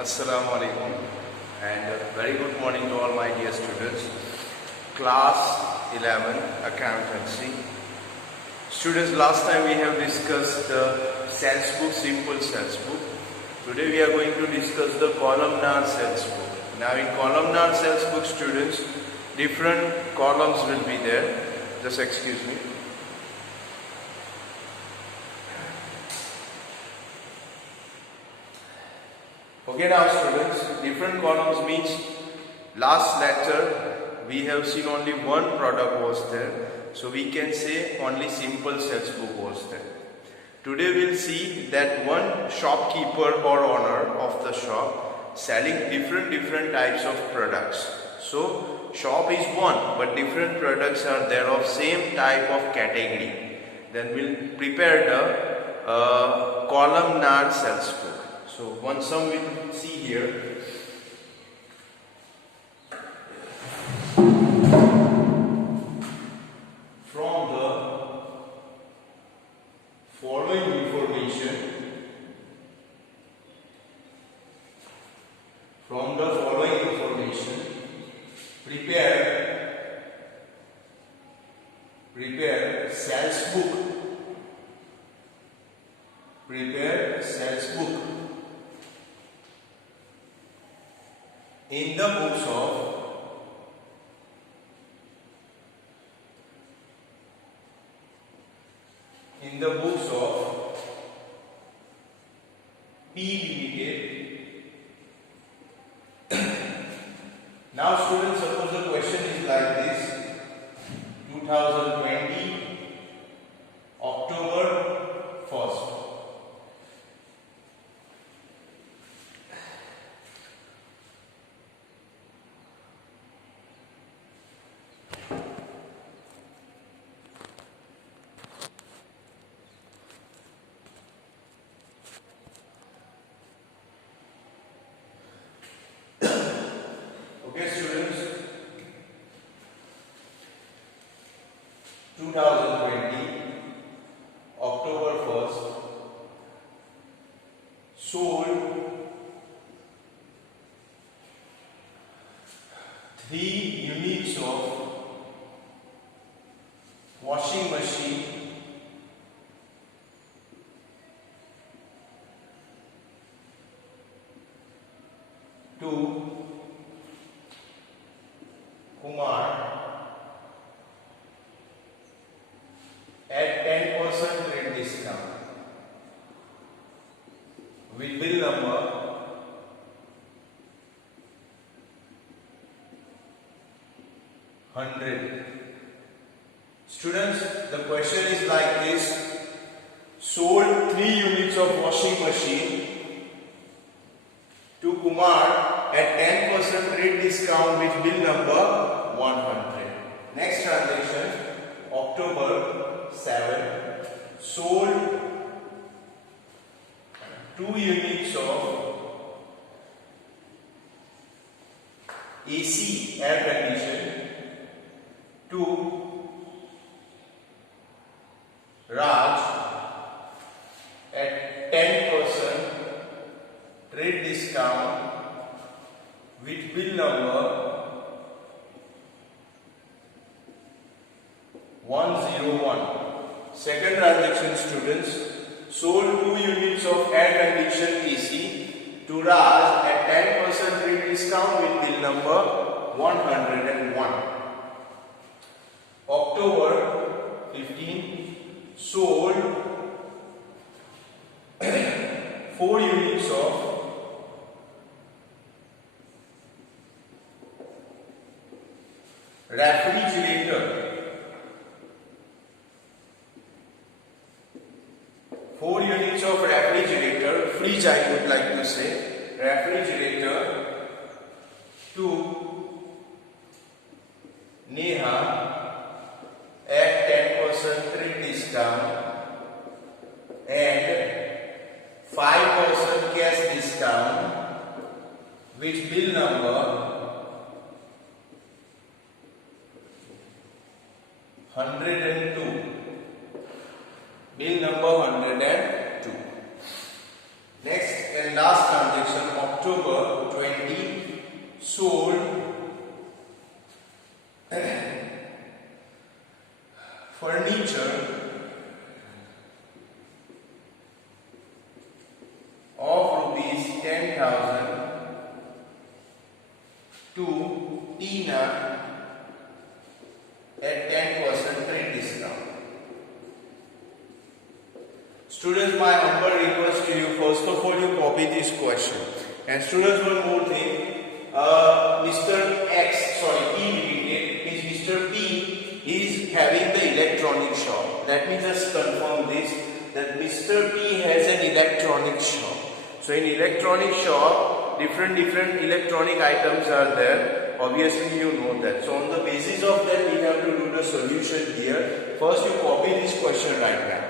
Assalamu alaikum and very good morning to all my dear students. Class 11 Accountancy. Students, last time we have discussed the sales book, simple sales book. Today we are going to discuss the columnar sales book. Now in columnar sales book, students, different columns will be there. Just excuse me. Okay, now students, different columns means last lecture we have seen only one product was there, so we can say only simple sales book was there. Today we will see that one shopkeeper or owner of the shop selling different types of products. So shop is one, but different products are there of same type of category. Then we'll prepare the columnar sales book. So one sum we will see here. From the following information, prepare sales book. Prepare sales book. In the books of P Limited. Now students, suppose the question is like this: 2020 October 1st. Okay students, 2020 October 1st, sold 3 units of washing machine to Kumar at 10% rate discount with bill number 100. Students, the question is like this: sold 3 units of washing machine to Kumar at 10% rate discount with bill number 100. Next transaction, October 7, sold 2 units of AC air condition to Raj at 10% trade discount with bill number 101. Second transaction, students, sold 2 units of air conditioned AC to Raj at 10% trade discount with bill number 101. October 15, sold 4 units of refrigerator. 4 units of refrigerator, fridge I would like to say, refrigerator to Neha at 10% trade discount and 5% cash discount with bill number 102. Bill number 102. Next and last transaction, October sold furniture of rupees 10,000 to Tina at 10% trade discount. Students, my humble request to you, first of all, you copy this question. And students, one more thing, Mr. X, sorry, P repeated, is Mr. P is having the electronic shop. Let me just confirm this, that Mr. P has an electronic shop. So in electronic shop, different electronic items are there. Obviously you know that. So on the basis of that, we have to do the solution here. First you copy this question right now.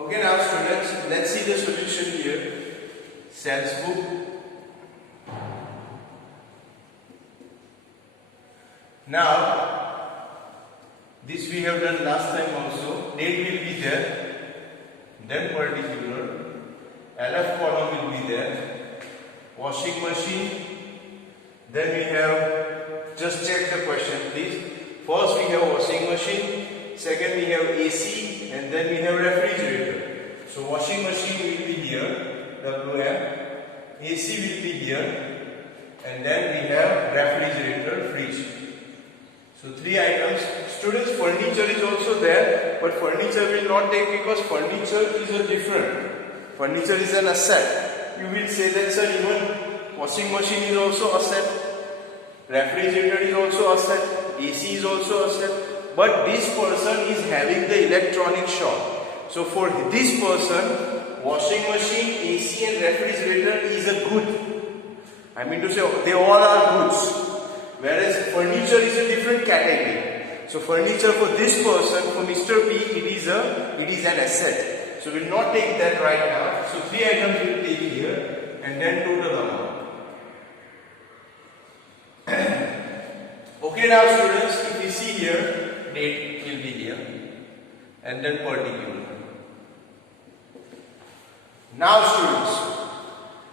Okay, now students, let's see the solution here. Sales book. Now, this we have done last time also. Date will be there, then particular. LF column will be there. Washing machine. Then we have, just check the question please. First we have washing machine. Second we have AC, and then we have refrigerator. So washing machine will be here, WM. AC will be here, and then we have refrigerator, fridge. So three items. Students, furniture is also there, but furniture will not take because furniture is a different. Furniture is an asset. You will say that, sir, even washing machine is also asset. Refrigerator is also asset. AC is also asset. But this person is having the electronic shop. So for this person, washing machine, AC and refrigerator is a good. I mean to say, they all are goods. Whereas furniture is a different category. So furniture for this person, for Mr. P, it is an asset. So we will not take that right now. So three items we will take here and then total amount. Okay, now students, if you see here, date will be here and then particular. Now students,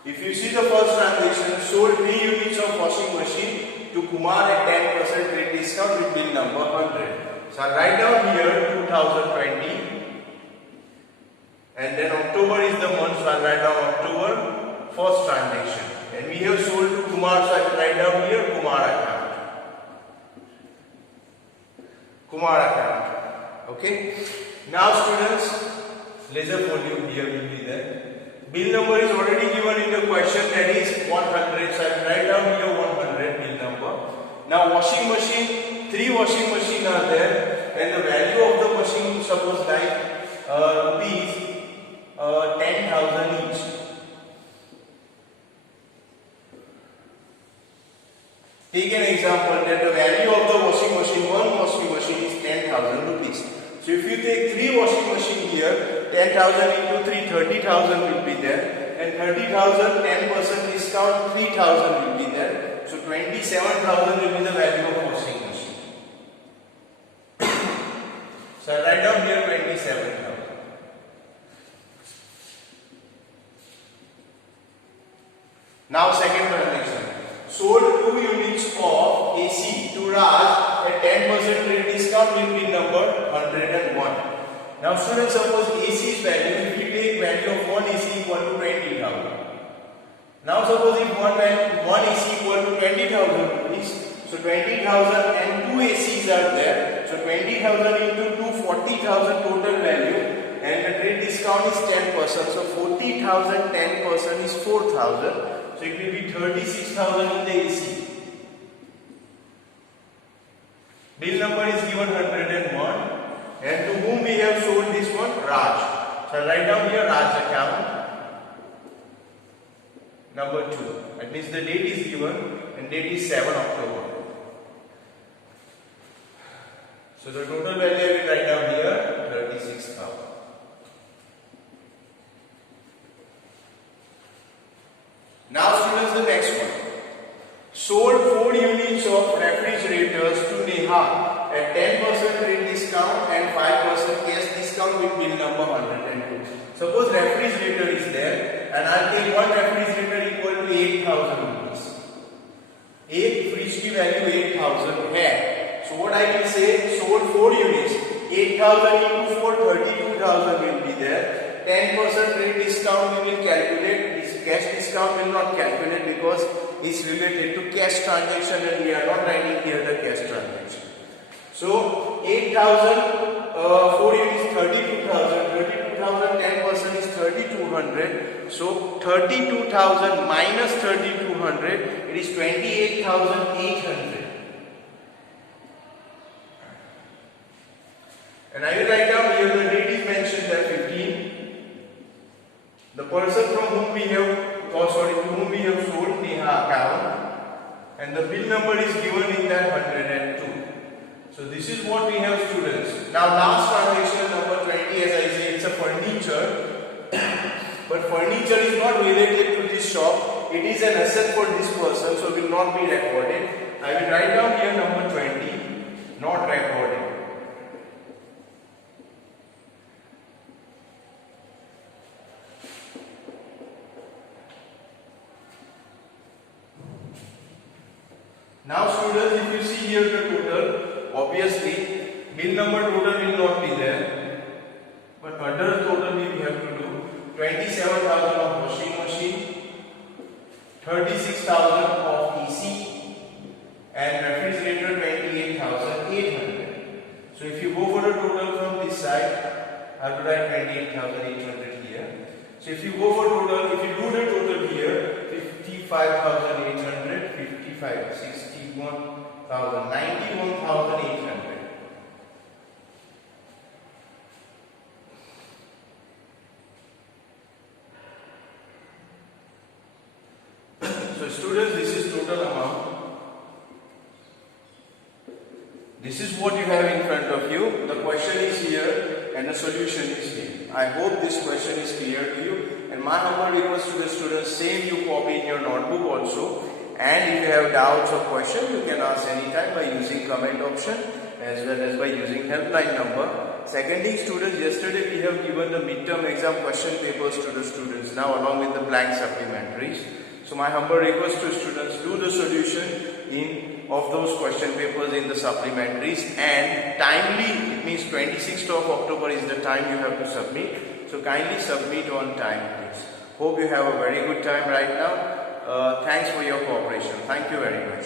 if you see the first transaction, sold 3 units of washing machine to Kumar at 10% trade discount with bill number 100. So I'll write down here 2020 and then October is the month, so I'll write down October, first transaction. And we have sold to Kumar, so I'll write down here Kumar account. Kumar account. Okay. Now students, ledger volume here will be there. Bill number is already given in the question, that is 100. So I will write down here 100 bill number. Now washing machine, 3 washing machine are there, and the value of the machine, suppose like rupees 10,000 each. Take an example that the value of the one washing machine is 10,000 rupees. So if you take 3 washing machine here, 10,000 into 3, 30,000 will be there, and 30,000, 10% discount, 3,000 will be there. So 27,000 will be the value of washing machine. So I write down here 27,000. Now second transaction. Sold 2 units of AC to Raj at 10% rate discount will be number 101. Now students, suppose AC's value, if we take value of 1 AC equal to 20,000. Now suppose if 1 AC equal to 20,000 rupees, so 20,000 and 2 ACs are there. So 20,000 into 2, 40,000 total value, and the trade discount is 10%. So 40,000, 10% is 4,000. So it will be 36,000 in the AC. Bill number is given 101. And to whom we have sold this one? Raj. So write down here Raj account. Number 2. That means the date is given and date is 7 October. So the total value I will write down here 36,000. Now students, the next one. Sold 4 units of refrigerators to Neha at 10% rate discount and 5% cash discount with bill number 102. Suppose refrigerator is there and I'll take one refrigerator equal to 8,000 rupees. 8 fridge की value 8,000 है. So what I will say, sold 4 units. 8,000 into 4, 32,000 will be there. 10% rate discount we will calculate. Cash discount will not calculate because it's related to cash transaction and we are not writing here the cash transaction. So 8,000, 4 units 32,000, 32,000, 10% is 3,200. So 32,000 minus 3,200, it is 28,800. And I will write down here the date is mentioned there 15. The person from whom we have, to whom we have sold Neha account, and the bill number is given in that 102. So this is what we have, students. Now last transaction number 20, as I say, it's a furniture, but furniture is not related to this shop. It is an asset for this person, so will not be recorded. I will write down here number 20, not recorded. Now students, if you see here the total, obviously bill number total will not be there, but other total we have to do. 27,000 of washing machine, 36,000 of AC, and refrigerator 28,800. So if you go for the total from this side, I have to write 28,800 here. So if you go for total, if you do the total here, 55,800, 55, 61,000, 91,800. So students, this is total amount. This is what you have in front of you. The question is here and the solution is here. I hope this question is clear to you. And my humble request to the students, same you copy in your notebook also. And if you have doubts or questions, you can ask anytime by using comment option as well as by using helpline number. Secondly, students, yesterday we have given the midterm exam question papers to the students now along with the blank supplementaries. So my humble request to students, do the solution of those question papers in the supplementaries, and timely, it means 26th of October is the time you have to submit. So kindly submit on time, please. Hope you have a very good time right now. Thanks for your cooperation. Thank you very much.